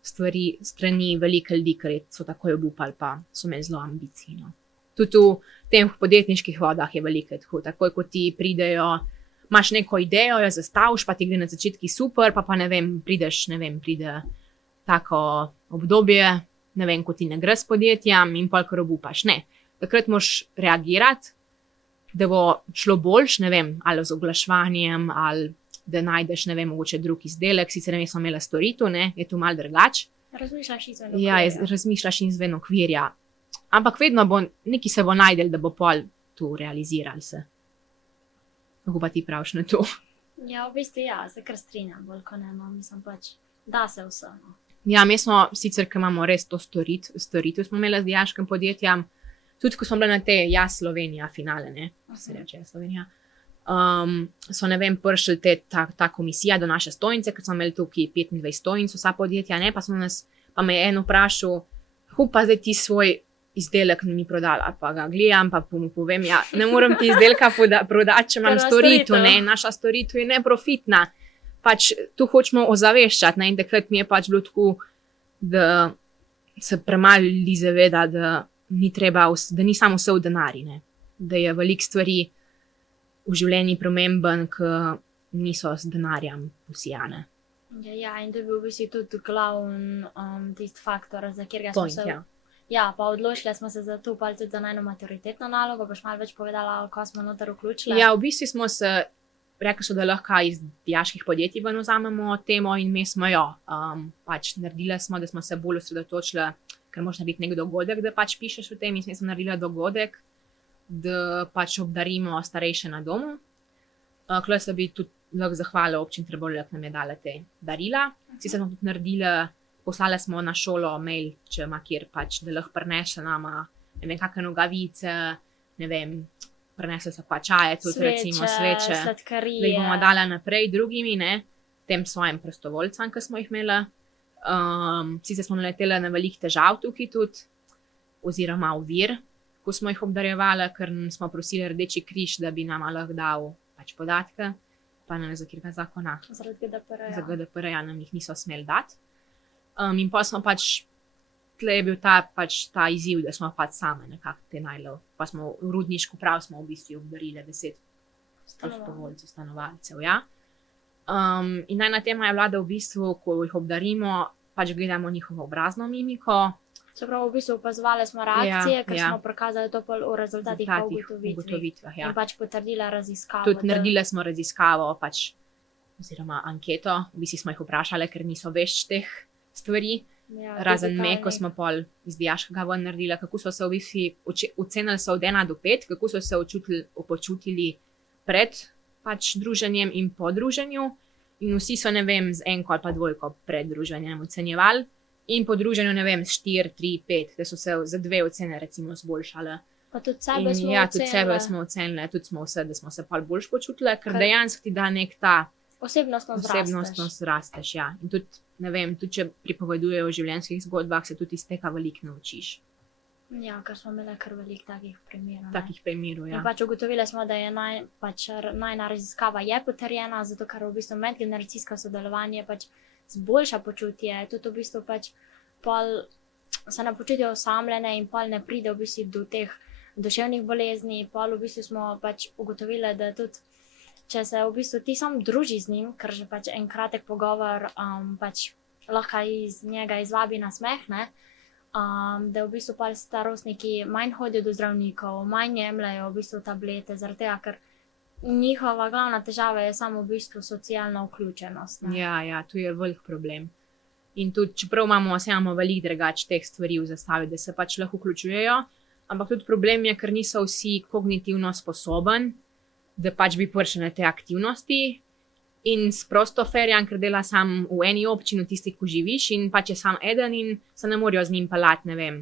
stvari strani veliko ljudi, ker so takoj obupali, pa so imeli zelo ambicije. No. Tudi v tem podjetniških vodah je veliko tako, takoj ko ti pridejo, imaš neko idejo, jo zastaviš, pa ti gre na začetki super, pa ne vem, pride tako obdobje, ne vem, ko ti ne gre s podjetjem in pol kar obupaš. Ne, takrat moraš reagirati, da bo šlo boljš, ne vem, ali z oglaševanjem, ali da najdeš, ne vem, mogoče drug izdelek, sicer ne smo imeli storitev, ne, je to malo drugače. Razmišljaš izven Ja, okvirja. razmišljaš izven okvirja. Ampak vedno bo, nekaj se bo najdel, da bo pol to realiziral se. Kako pa ti praviš na to? Ja, v bistvu ja, se kar strinjam, bolj ko ne, no, mislim pač, da se vse. No. Ja, mi smo sicer, ker imamo res to storitev smo imeli z dijaškim podjetjem, tudi ko smo bili na te Slovenija finale, ne, se reče Slovenija, so, ne vem, prišli ta komisija do naše stojnice, ker smo imeli tukaj 25 stojnic vsa podjetja, ne, pa me je en vprašal, kako pa zdaj ti svoj izdelek mi prodala, pa ga gledam, pa mu povem, ja, ne morem ti izdelka prodati, če imam Ker ima storitev, storitev. ne, naša storitev je neprofitna. Pač tu hočemo ozaveščati, ne, in takrat mi je pač bilo tako, da se premalo ljudi zaveda, da ni treba, da ni samo vse v denarju, ne, da je veliko stvari v življenju pomemben, ki niso z denarjem posijane. Ja, in to je bil v bistvu tudi glavni tisti faktor, za katerega smo Point, se. ja. Ja, pa odločili smo se za to, pa tudi za najno maturitetno nalogo. Boš malo več povedala, ko smo noter vključili? Ja, v bistvu smo se, rekli so, da lahko iz dijaških podjetij ven vzamemo temo in mi smo jo pač naredili smo, da smo se bolj osredotočili, ker moraš narediti nek dogodek, da pač pišeš o tem in smo naredili dogodek, da pač obdarimo starejše na domu. Kle se bi tudi lahko zahvalila občini Trbovlje, ki nam je dala te darila. Sicer smo tudi naredili, poslali smo na šolo mail, če ima kjer pač, da lahko prinese nama, ne vem, kakšne nogavice, ne vem, prinesli so pa čaje, tudi recimo sveče. Sladkarije. Da jih bomo dali naprej drugimi, ne, tem svojim prostovoljcem, ki smo jih imeli. Sicer smo naleteli na veliko težav tukaj tudi, oziroma ovir, ko smo jih obdarjevali, ker smo prosili Rdeči križ, da bi nam lahko dal pač podatke, pa ne za katerega zakona. Zaradi GDPR-ja. Za GDPR-ja nam jih niso smeli dati. In pa smo pač, tle je bil ta izziv, da smo pač same nekako te najdli. Pa smo v rudniško prav smo v bistvu obdarili 10 prostovoljcev, stanovalcev, ja. In najna tema je vlada v bistvu, ko jih obdarimo, pač gledamo njihovo obrazno mimiko. Čeprav v bistvu opazovali smo reakcije, ker ja. smo prikazali to pol v rezultatih pa ugotovitvah. ugotovitvah, ja. In pač potrdila raziskavo. Tudi naredili smo raziskavo, pač oziroma anketo, v bistvu smo jih vprašali, ker niso več teh stvari. Ja, Razen me, ko digitalnih. smo pol iz dijaškega ven naredili, kako so se v bistvu ocenili so od 1 do 5, kako so se počutili pred pač druženjem in po druženju. In vsi so, ne vem, z 1 ali pa 2 pred druženjem ocenjevali. In po druženju, ne vem, 4, 3, 5, da so se za 2 ocene recimo zboljšale. Pa tudi sebe smo Ja, tudi sebe ocenile. smo ocenili, tudi smo vse, da smo se pol boljš počutili, ker Kar- dejansko ti da nek ta Osebnostno osebnostnost rasteš, ja. In tudi, ne vem, tudi če pripovedujejo o življenjskih zgodbah, se tudi iz tega veliko naučiš. Ja, ker smo imeli kar veliko takih primerov. ne. Takih primerov, In ja. pač ugotovili smo, da je najna raziskava je potrjena, zato ker v bistvu medgeneracijsko sodelovanje pač zboljša počutje, tudi v bistvu pač pol se ne počutijo osamljene in pol ne pride v bistvu do teh duševnih bolezni, pol v bistvu smo pač ugotovili, da tudi če se v bistvu ti sam družiš z njim, ker že pač en kratek pogovor pač lahko iz njega izvabi na smeh, ne? Da v bistvu pa starostniki manj hodijo do zdravnikov, manj jemljajo v bistvu tablete, zaradi tega, ker njihova glavna težava je samo v bistvu socialna vključenost. Ne? Ja, tu je velik problem. In tudi, čeprav imamo veliko drugač teh stvari v zastavi, da se pač lahko vključujejo, ampak tudi problem je, ker niso vsi kognitivno sposobni, da pač bi prišli na te aktivnosti. In s prostoferjem, ker dela sam v eni občini, tisti, ko živiš, in pač je sam eden in se ne morajo z njim pelati, ne vem,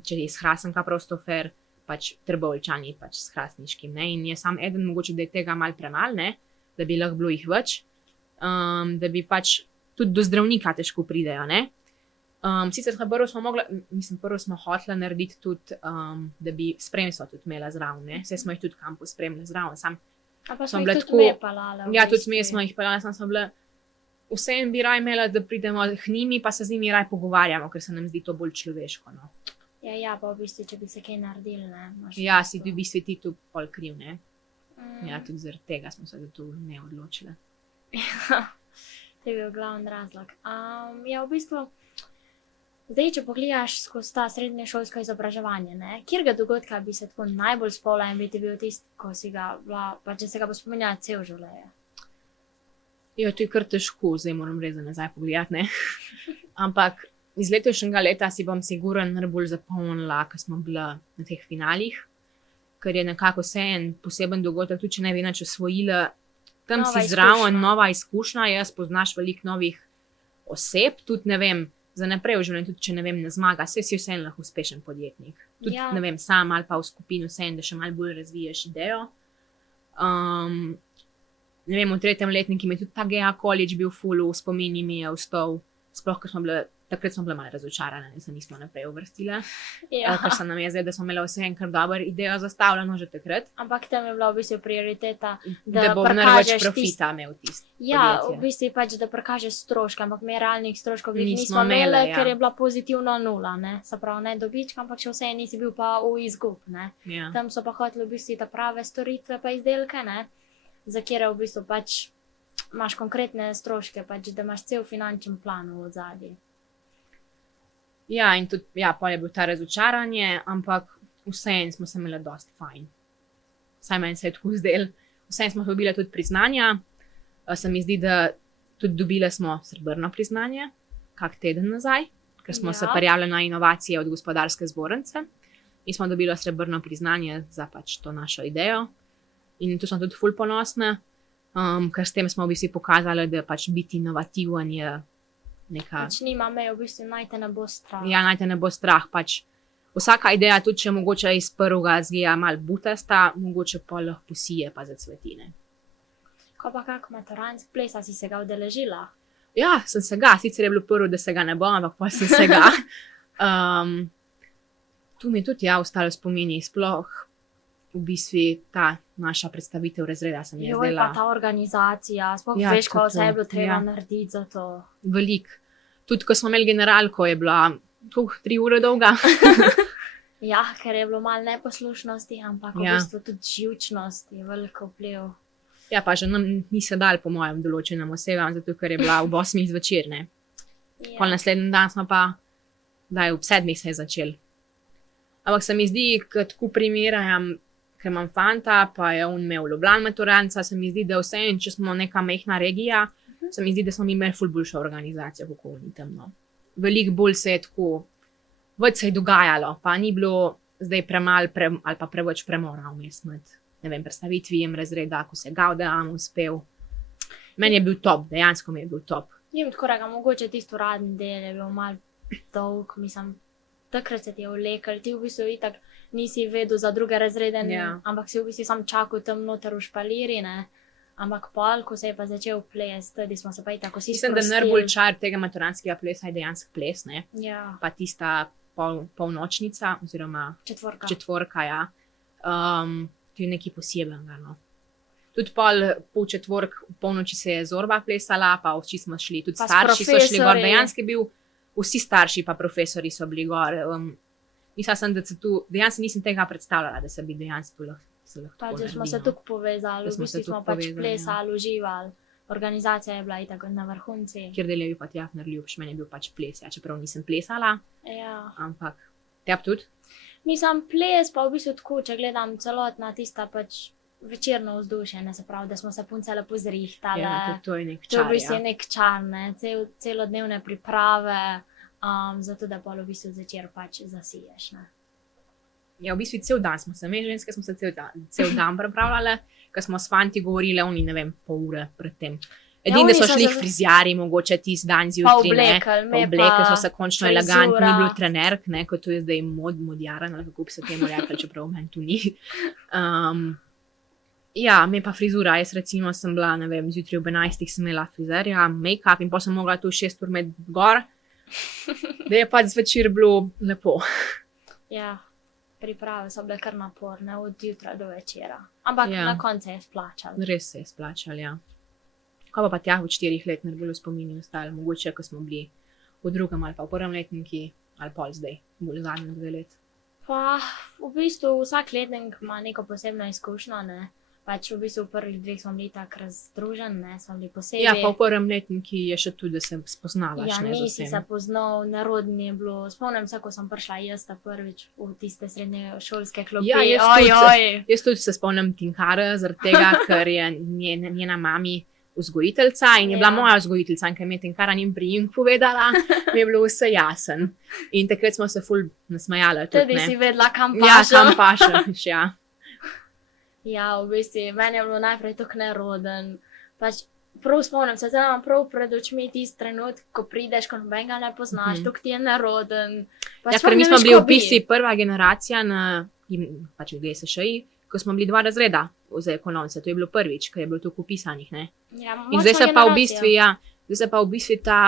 če je iz Hrasenka prostofer, pač Trboveljčani pač s hrastniškim, ne, in je sam eden, mogoče da je tega malo premalo, ne, da bi lahko bilo jih več, da bi pač tudi do zdravnika težko pridejo, ne. Sicer prvo smo hoteli narediti tudi, da bi spremstvo tudi imela zraven, ne, saj smo jih tudi kampu spremljali zraven, sam A pa smo smo bile jih tudi tako- me pelale. v ja, tudi bistvu. mi smo jih peljali, sem bila, vseeno bi raje imela, da pridemo k njimi, pa se z njimi raje pogovarjamo, ker se nam zdi to bolj človeško, no. Ja, pa v bistvu, če bi se kaj naredili, ne. imaš Ja, si v v bistvu ti tu pol kriv, ne. bistvu. Ja, tudi zaradi tega smo se za to ne odločili. To je bil glavni razlog. Ja, v bistvu, zdaj, če pogledaš skozi ta srednješolsko izobraževanje, ne, kjerga dogodka bi se tako najbolj spomnila in bi ti bil tisti, ko si ga bila, pa če se ga bo spominjala cel življenje. Ja, to je kar težko, zdaj moram res za nazaj pogledati, ne. Ampak iz letošnjega leta si bom sigurno najbolj zapomnila, ko smo bila na teh finalih, ker je nekako vse en poseben dogodek, tudi če ne bi nič osvojila, tam Nova si zraven, izkušnja. nova izkušnja, jaz poznaš veliko novih oseb, tudi ne vem, za naprej v življenju, tudi če ne vem, ne zmaga, saj si vseeno lahko uspešen podjetnik. Tudi, Ja. ne vem, sam ali pa v skupini vseeno, da še malo bolj razviješ idejo. Ne vem, v 3. letniku mi je tudi ta GA college bil full, v spomini mi je ostal, sploh, ker smo bile, takrat smo bile malo razočarane, da se nismo naprej uvrstile, Ja. ker se nam je zdaj, da smo imeli vse en kar dobro idejo zastavljeno že takrat, Ampak tam je bila v bistvu prioriteta, da bo prikažeš največ profita imel tisti. ja, podjetje. v bistvu pač, da prikažeš stroške, ampak mi realnih stroškov Nismo nismo imeli, imeli, ja. ker je bila pozitivna nula, ne. Se pravi, ne dobička, ampak še vse nisi bil pa v izgub, ne. Ja. Tam so pa hoteli v bistvu ta prave storitve pa izdelke, ne, za kjer v bistvu pač imaš konkretne stroške, pač, da imaš cel finančen plan v ozadju. Ja, in tudi, ja, pol je bil ta razočaranje, ampak vseeno smo se imeli dosti fajn. Saj meni se je tako zdelo. Vseeno smo dobili tudi priznanja. Se mi zdi, da tudi dobili smo srebrno priznanje, kak teden nazaj, ker smo se Ja. prijavili na inovacije od gospodarske zbornice in smo dobili srebrno priznanje za pač to našo idejo. In tu smo tudi ful ponosni, ker s tem smo v bistvu pokazali, da pač biti inovativen je neka. Pač nima meje, v bistvu naj te ne bo strah. Ja, naj te ne bo strah. Pač vsaka ideja, tudi če mogoče iz prvega zgleda malo butasta, mogoče pa lahko posije pa zacvetine. Ko pa kak maturanc plesa si se ga udeležila? Ja, sem se ga, sicer je bilo prvo, da se ga ne bo, ampak pa sem se ga. Tu mi je tudi ja ostalo v spomini, sploh v bistvu ta naša predstavitev razreda se mi je Joj, pa zdela ta organizacija, sploh Ja, veš, tako kaj vse je to, bilo treba ja. narediti za to. velik. Tudi ko smo imeli generalko, je bila 3 ure dolga. Ja, ker je bilo malo neposlušnosti, ampak v Ja. bistvu tudi živčnost je veliko vpliv. Ja, pa že nam ni se dal, po mojem, določenem osebam, zato ker je bila ob 8 zvečer, ne. Pol Ja. naslednji dan smo pa, da je ob 7 se je začel. Ampak se mi zdi, ko tako primerjam, ker imam fanta, pa je on imel Ljubljana maturanca, se mi zdi, da vse, če smo neka mehna regija, se mi zdi, da smo mi imeli ful boljšo organizacijo, kako oni tam. No. Veliko bolj se je tako, več se je dogajalo, pa ni bilo zdaj premalo ali pa preveč premora vmes med, ne vem, predstavitvijem razreda, ko se je Gaudeam uspel. Meni je bil top, dejansko mi je bil top. Jem tako reka, mogoče tisto uradni del je bil malo dolg, mislim, takrat se ti je vlekel, ti v bistvu itak nisi vedel za druge razrede, ampak si v bistvu sam čakal tam noter v špaliri, ne. Ampak pol, ko se je pa začel ples, tudi smo se pa itak vsi sprostili. Mislim, da najbolj čar tega maturanskega plesa je dejansko ples, ne. Ja. Pa tista polnočnica, oziroma četvorka, ja. To je nekaj posebenega, no. Tudi pol četvork, v polnoči se je Zorba plesala, pa vsi smo šli, tudi pa starši so šli gor, dejansko je bil, vsi starši pa profesori so bili gor. Mislila sem, da se tu, dejansko nisem tega predstavljala, da se bi dejansko lahko pa, da smo se tukaj povezali, v bistvu smo pač plesali, uživali. Organizacija je bila itak na vrhunci. Kjer del je bil pa Tjafner ljubš, meni je bil pač ples, ja, čeprav nisem plesala, ampak tep tudi? Mislim, ples pa v bistvu tako, če gledam celotna tista pač večerno vzdušje, ne, se pravi, da smo se punce lepo zrihtali. Ja, to je nek čar, to v bistvu je nek čar, ne, celodnevne priprave, zato da pa v bistvu zvečer pač zasiješ, ne. Ja, v bistvu cel dan smo se, me ženske smo se cel dan pripravljale, ker smo s fanti govorile, oni, ne vem, pol ure pred tem. Edino, da so šli frizjari, mogoče tisti dan zjutri, ne, pa oblekli so se končno elegantni, ni bil trenerk, ne, kot to je zdaj modjaran, ali kako bi se temu rekli, čeprav meni tu ni. Ja, me pa frizura, jaz recimo sem bila, ne vem, zjutraj ob 11 sem imela frizerja, make-up in pa sem mogla tu 6 ur med gor, da je pač zvečer bilo lepo. Ja, priprave so bile kar naporne, od jutra do večera. Ampak na koncu je splačal. Res se je splačal, ja. Ko pa tja v 4 let najbolj v spomini ostali, mogoče, ko smo bili v drugem ali pa v prvem letniki, ali pol zdaj, bolj zadnjih 2 let. Pa v bistvu vsak letnik ima neko posebno izkušnjo, ne. Pač v bistvu v prvih 2 smo bili tako razdruženi, ne, smo bili posebej. Ja, pa v prvem letniki je še tudi, da se spoznavaš, ja, ne, z vsem. Ja, nisi se poznal, nerodni je bilo. Spomnim se, ko sem prišla jaz prvič v tiste srednje šolske klopi. Ja, jaz tudi se spomnim Tinkare, zaradi tega, ker je njena mami vzgojiteljca in je bila moja vzgojiteljca, in ker mi je Tinkara njim priimek povedala, mi je bilo vse jasen. In takrat smo se ful nasmejali tudi, ne. Tudi si vedela, kam pašem. Ja, kam pašem, ja. Ja, v bistvu, meni je bilo najprej tako neroden. Pač prav spomnim se, zdaj imam prav pred očmi tisti trenutek, ko prideš, ko nobenega ne poznaš, tako ti je neroden. Pač ja, ker mi smo bili v bistvu prva generacija na pač v GSŠ-ji, ko smo bili 2 razreda za ekonomce, to je bilo prvič, ker je bilo toliko upisanih, ne. Ja, in zdaj se pa v bistvu, ja, zdaj se pa v bistvu ta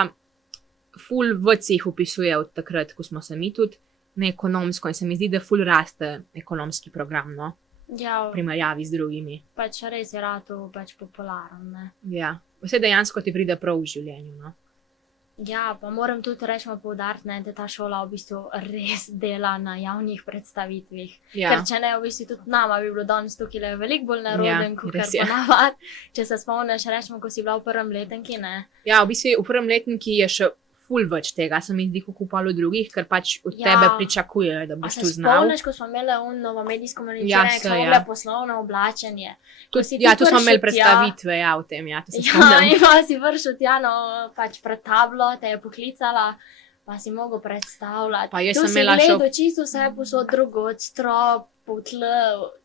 ful več se jih upisuje od takrat, ko smo se mi tudi na ekonomsko in se mi zdi, da ful raste ekonomski program, no. Ja, v primerjavi z drugimi. Pač res je rato pač popularen, ne. Ja, vse dejansko ti pride prav v življenju, no. Ja, pa moram tudi rečemo poudariti, ne, da ta šola v bistvu res dela na javnih predstavitvih. Ja. Ker če ne, v bistvu tudi nama bi bilo danes tukaj veliko bolj neroden, kot kar ponavad. Če se spomniš, rečemo, ko si bila v prvem letniki, ne. Ja, v bistvu v prvem letniki je še ful več tega, se mi zdi, kako palo drugih, ker pač od tebe pričakujejo, da boš tu znal. A se spomniš, ko smo imeli novo medijsko komuniciranje, ko smo imeli poslovno oblačenje? Ja, tu smo imeli predstavitve, ja, v tem, ja, to se spomnim. Ja, in pa si vršil Tjano pač pred tablo, te je poklicala, pa si mogel predstavljati. Pa jaz sem imela še... Tu si gledal čisto vse posod drugod, strop, potle,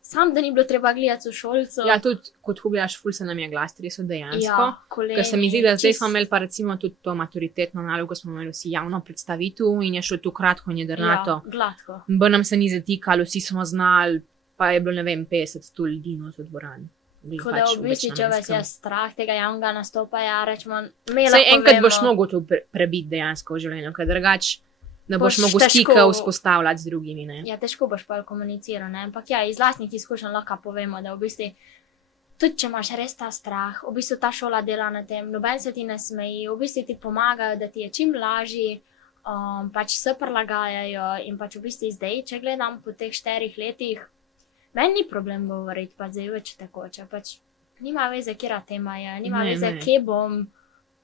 sam da ni bilo treba gledati v šolcu. Ja, tudi kot gledaš, ful se nam je glas tresel dejansko. Ja, koleni. Ker se mi zdi, da zdaj smo imeli pa recimo tudi to maturitetno nalogo, smo imeli vsi javno predstavitev in je šlo tu kratko in jedrnato. Ja, gladko. Nam se ni zatikalo, vsi smo znali, pa je bilo, ne vem, 50 ljudi v dvorani. Tako da v bistvu, če vas je strah tega javnega nastopa, ja, rečemo, imela povemo. Saj enkrat boš mogel to prebiti dejansko v življenju, ker drugač ne boš mogel stika vzpostavljati z drugimi, ne. Ja, težko boš pa komuniciral, ne, ampak ja, iz lastnih izkušenj lahko povemo, da v bistvu, tudi če imaš res ta strah, v bistvu ta šola dela na tem, noben se ti ne smeji, v bistvu ti pomagajo, da ti je čim lažji, pač se prilagajajo in pač v bistvu zdaj, če gledam po teh 4 letih, meni ni problem govoriti, pa zdaj več tekoče, pač nima veze, kjera tema je, nima veze, kje bom,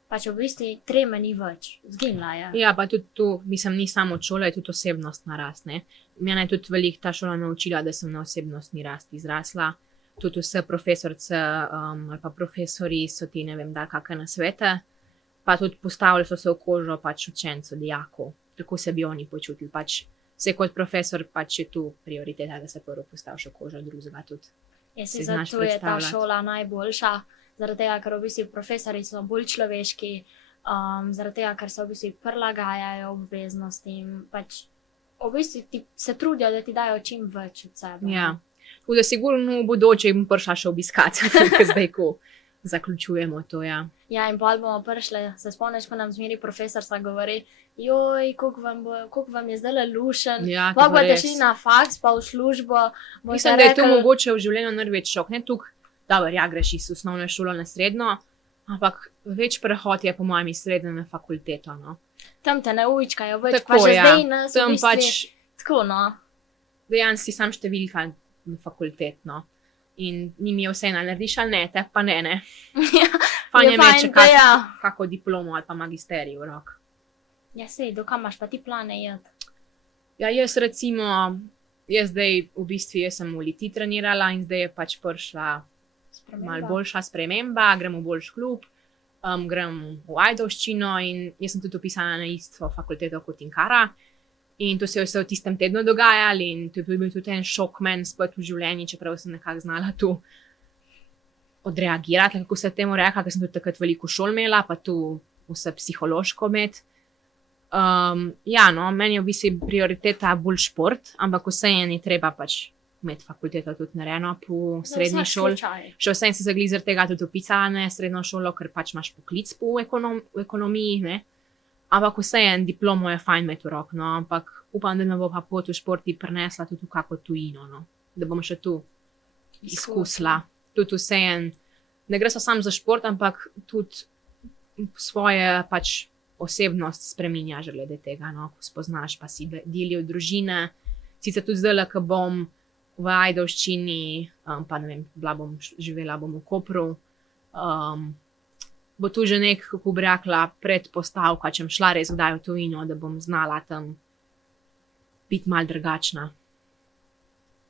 pač v bistvu treme ni več, zginila je. Ja, pa tudi tu, mislim, ni samo od šole, je tudi osebnostna rast, ne. Mene je tudi veliko ta šola naučila, da sem na osebnostni rasti zrasla. Tudi vse profesorice ali pa profesori so ti, ne vem, dali kakšne nasvete, pa tudi postavili so se v kožo pač učencev, dijakov, tako se bi oni počutili. Pač vse kot profesor pač je tu prioriteta, da se prvo postaviš v kožo drugega tudi. Jaz Si si znaš zato je ta predstavljati. šola najboljša, zaradi tega, ker v bistvu profesori so bolj človeški, zaradi tega, ker se v bistvu prilagajajo obveznostim, pač v bistvu se trudijo, da ti dajo čim več od sebe. Ja, tako da sigurno v bodoče bom prišla še obiskati, zdaj, ko zaključujemo to, ja. Ja, in pol bomo prišli, se spomniš, ko nam zmeri profesorstva govori, joj, koliko vam je zdaj lušen, Ja, pa to pa boste res. šli na faks, pa v službo, boste Mislim, da je to rekli, mogoče v življenju največ šok, ne tukaj, dobro, ja, greš iz osnovne šole na srednjo, ampak več prehod je po mojem iz srednje na fakulteto, no. tam te ne ujčkajo več, Tako, pa že ja. zdaj nas v Tam bistvu, pač tako no. dejansko si sam številka na fakultet, no. In njim je vse narediš ali ne, te pa ne. Fajn je imeti še da ja. kako diplomo ali pa magisterij v rok. Ja, sej, do kam imaš pa ti plane jeti? Ja, jaz recimo, zdaj v bistvu jaz sem v Liti trenirala in zdaj je pač prišla malo boljša sprememba, grem v boljši klub, grem v Ajdovščino in jaz sem tudi upisana na isto fakulteto kot Inkara. In to se je vse v tistem tednu dogajalo in to je bil tudi en šok meni spet v življenju, čeprav sem nekako znala tu odreagirati, kako se temu reka, ker sem tudi takrat veliko šol imela, pa tu vse psihološko med. Ja, no, meni je v bistvu prioriteta bolj šport, ampak vseeno je treba pač imeti fakulteto tudi narejeno po srednji šoli. Še vseeno sem se glih zaradi tega tudi upisala na srednjo šolo, ker pač imaš poklic po ekonomiji, ne. Ampak vseeno diplomo je fajn imeti v rok, no, ampak upam, da me bo pa pot v športi prinesla tudi v kako tujino, no. Da bom še tu izkusila. Tudi vseeno, ne gre samo za šport, ampak tudi svoje pač osebnost spreminjaš glede tega, no, ko spoznaš, pa si delijo družine. Sicer tudi zdaj, ko bom v Ajdovščini, pa ne vem, živela bom v Kopru, bo tu že nek, kako bi rekla, predpostavka, če bom šla res kdaj v tujino, da bom znala tam biti malo drugačna.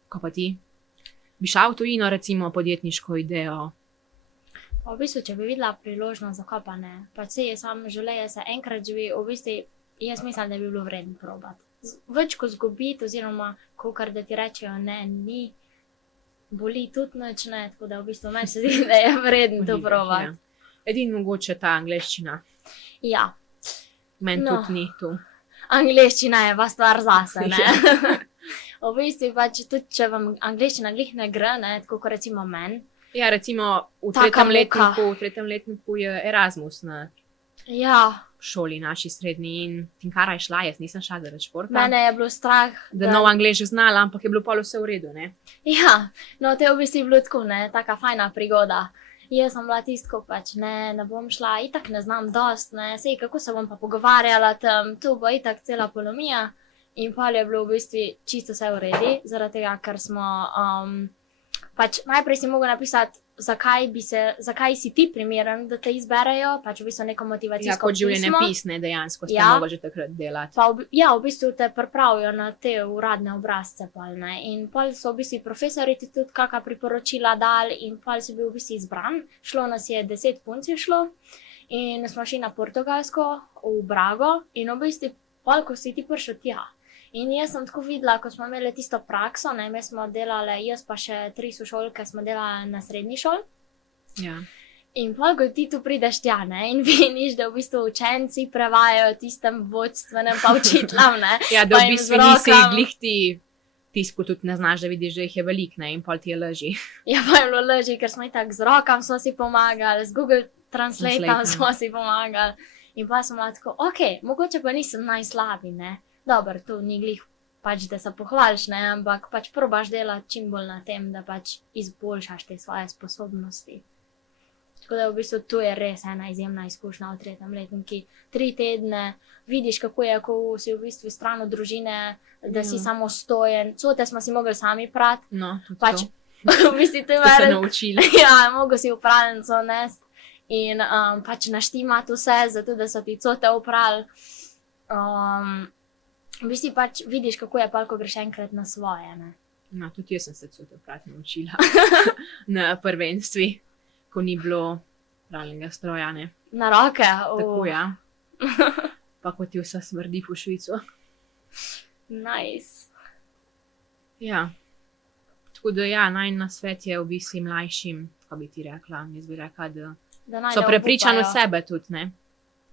Ko pa ti? Bi šla v tujino, recimo, podjetniško idejo? Pa v bistvu, če bi videla priložnost, zakaj pa ne. Pač se je samo življenje se enkrat živi, v bistvu jaz mislim, da bi bilo vredno probati. Več kot zgubiti, oziroma kakor da ti rečejo ne, ni, boli tudi nič ne, tako da v bistvu meni se zdi, da je vredno to probati. Edino mogoče ta angleščina. Ja, Meni No. tudi ni tu. angleščina je pa stvar zase, ne. V bistvu pač tudi, če vam angleščina glih ne gre, ne, tako kot recimo meni. Ja, recimo v Taka tretjem letniku je Erasmus na Ja, šoli naši srednji in Tinkara je šla, jaz nisem šla zaradi športa. mene je bilo strah, Da nov angleščina znala, ampak je bilo pol vse v redu, ne? Ja, no, to je v bistvu bilo tako, ne, taka fajna prigoda. Jaz sem bila tisto, pač ne bom šla, itak ne znam dost, ne, sej kako se bom pa pogovarjala tam, tu bo itak cela polomija. In pol je bilo v bistvu čisto vse v redu, zaradi tega, ker smo, pač najprej si mogel napisati, zakaj si ti primeren, da te izberejo, pač v bistvu neko Ja, motivacijsko kot življenje pismo. pisne dejansko ste Ja. mogli že takrat delati. Pa ja, v bistvu te pripravijo na te uradne obrazce, pol, ne. In pol so v bistvu profesori ti tudi kakšna priporočila dali in pol si bil v bistvu izbran. Šlo nas je 10 punc je šlo in smo šli na Portugalsko, v Brago in v bistvu pol, ko si ti prišel tja. In jaz sem tako videla, ko smo imeli tisto prakso, ne, mi smo delali, jaz pa še 3 sošolke smo delali na srednji šoli. Ja. In pol, ko ti tu prideš tja, ne, in vidiš, da v bistvu učenci prevajajo tistem vodstvenem pa učiteljem, ne. Ja, da Pa v jim bistvu z nisi rokam- glih ti tisku tudi ne znaš, da vidiš, da jih je veliko, ne, in pol ti je lažje. Ja, pa je bilo lažje, ker smo itak z rokam smo si pomagali, z Google Translateom Translateom. smo si pomagali. In pa sem bila tako, ok, mogoče pa nisem najslabi, ne. Dobro, to ni glih pač, da se pohvališ, ne, ampak pač probaš delati čim bolj na tem, da pač izboljšaš te svoje sposobnosti. Tako da v bistvu to je res ena izjemna izkušnja v 3. letniku. 3 tedne vidiš, kako je, ko si v bistvu stran od družine, da si Ja. samostojen. Cote smo si mogli sami prati, No, tudi pač to. v bistvu to je Ste se meni. naučili. Ja, mogo si v pralnico nesti. in pač naštimati vse, zato da so ti cote oprali. V bistvu pač vidiš, kako je pa, ko greš enkrat na svoje. Ne? No, tudi jaz sem se cote oprati naučila na prvenstvi, ko ni bilo pralnega stroja, ne. Na roke. Tako, ja. Pa ko ti vse smrdi po Švicu. Nice. Ja. Tako da ja, najin nasvet je v bistvu mlajšim, kako bi ti rekla, jaz bi rekla, da Da so ne prepričani v obupajo. sebe tudi, ne.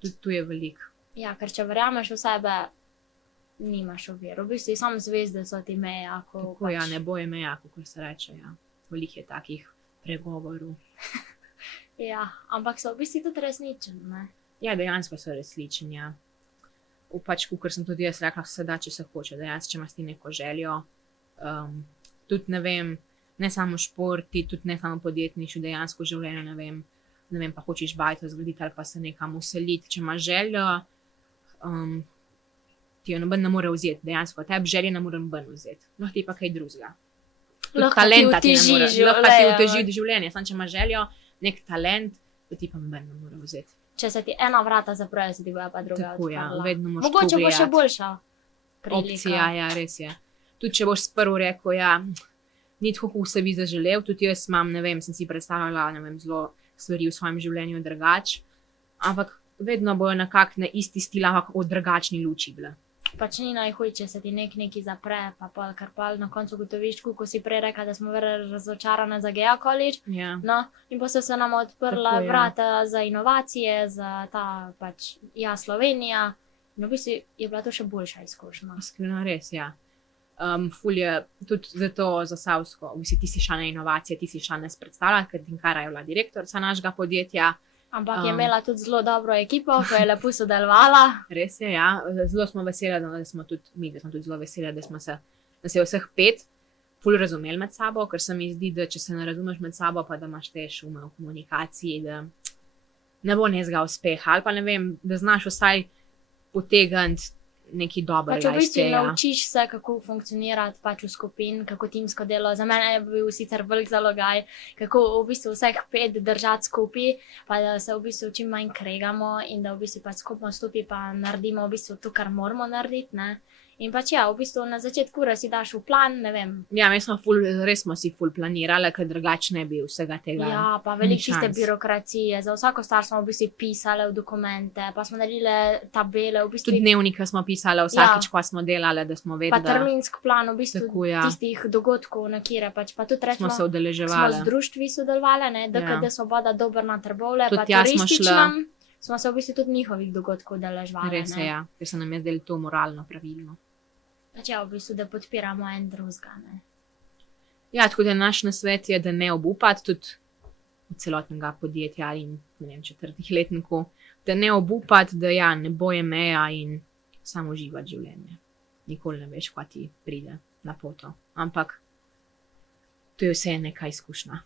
Tudi tu je veliko. Ja, ker če verjameš v sebe, nimaš ovir. V bistvu samo zvezde so ti meja. Tako, ja, ne boje meja, kako se reče, ja. Veliko je takih pregovorov. Ja, ampak so v bistvu tudi resnični, ne? Ja, dejansko so resnični, ja. Pač, kakor sem tudi jaz rekla, se da, če se hoče, dejansko, če imaš ti neko željo, tudi ne vem, ne samo športi, tudi ne samo podjetništvo, dejansko v življenju, ne vem, pa hočeš bajto zgraditi ali pa se nekam useliti, če imaš željo, ti jo noben ne more vzeti, dejansko, tebi želje ne more noben vzeti, lahko ti pa kaj drugega. Tudi Lahko ti talenta ti ne oteži more, lahko ti življenje. oteži življenje, samo če imaš željo, nek talent, to ti pa noben ne more vzeti. Če se ti ena vrata zaprejo, se ti bojo pa druga Tako, ja, odprla. vedno moraš Mogoče bo še pogledati. boljša prilika. Opcija, ja, res je. Tudi če boš sprvo rekel, ja, ni tako, kot se bi zaželel, tudi jaz imam, ne vem, sem si predstavljala, ne vem, zelo stvari v svojem življenju drugače, ampak vedno bojo nekako na isti stil, ampak v drugačni luči bile. Pač ni najhuj, če se ti nekaj zapre, pa pol, kar pol na koncu gotoviš, ko si prej rekla, da smo razočarane za Gea College. Ja, No, in pa so se nam odprla Tako, ja. vrata za inovacije, za ta pač, ja, Slovenija. In v bistvu je bila to še boljša izkušnja. iskreno res, ja. Ful je tudi zato za Savsko, v bistvu ti si šla na inovacije, ti si šla nas predstavljati, ker Tinkara je bila direktorica našega podjetja. Ampak je imela tudi zelo dobro ekipo, ko je lepo sodelovala. Res je, ja. Zelo smo veseli, da smo tudi mi, da smo tudi zelo veseli, da smo se, da se je vseh 5 ful razumeli med sabo, ker se mi zdi, da če se ne razumeš med sabo, pa da imaš te šume v komunikaciji, da ne bo nezga uspeha, ali pa ne vem, da znaš vsaj potegniti nekaj Pač dobrega v iz bistvu tega. naučiš se, kako funkcionirati pač v skupin, kako timsko delo. Za mene je bil sicer velik zalogaj, kako v bistvu vseh 5 držati skupaj, pa da se v bistvu čim manj kregamo in da v bistvu pač skupno stopi pa naredimo v bistvu to, kar moramo narediti, ne. In pač ja, v bistvu na začetku ura si daš v plan, ne vem. Ja, res smo si ful planirali, ker drugače ne bi vsega tega. Ja, pa ni veliko tiste šans. birokracije, za vsako stvar smo v bistvu pisali v dokumente, pa smo naredili tabele, v bistvu Tudi dnevnike smo pisali vsakič, ko smo delali, da smo pa vedeli, da terminski plan v bistvu Tako, ja. tistih dogodkov, na kire pač pa tudi smo rečemo, se smo udeleževali. z društvi sodelovali, ne, DKD Svoboda, Dober na Trbovlje, Tudi pa tja smo turističnem, smo se v bistvu tudi njihovih dogodkov udeleževali. Res je, ne. ja, ker se nam je zdelo to moralno pravilno. Pač ja, v bistvu, da podpiramo en drugega, ne. Ja, tako da naš nasvet je, da ne obupati tudi od celotnega podjetja in ne vem, 4. letnikov, da ne obupati, da ja, ne boje meja in samo uživati življenje. Nikoli ne veš, kaj ti pride na poto. Ampak to je vse neka izkušnja.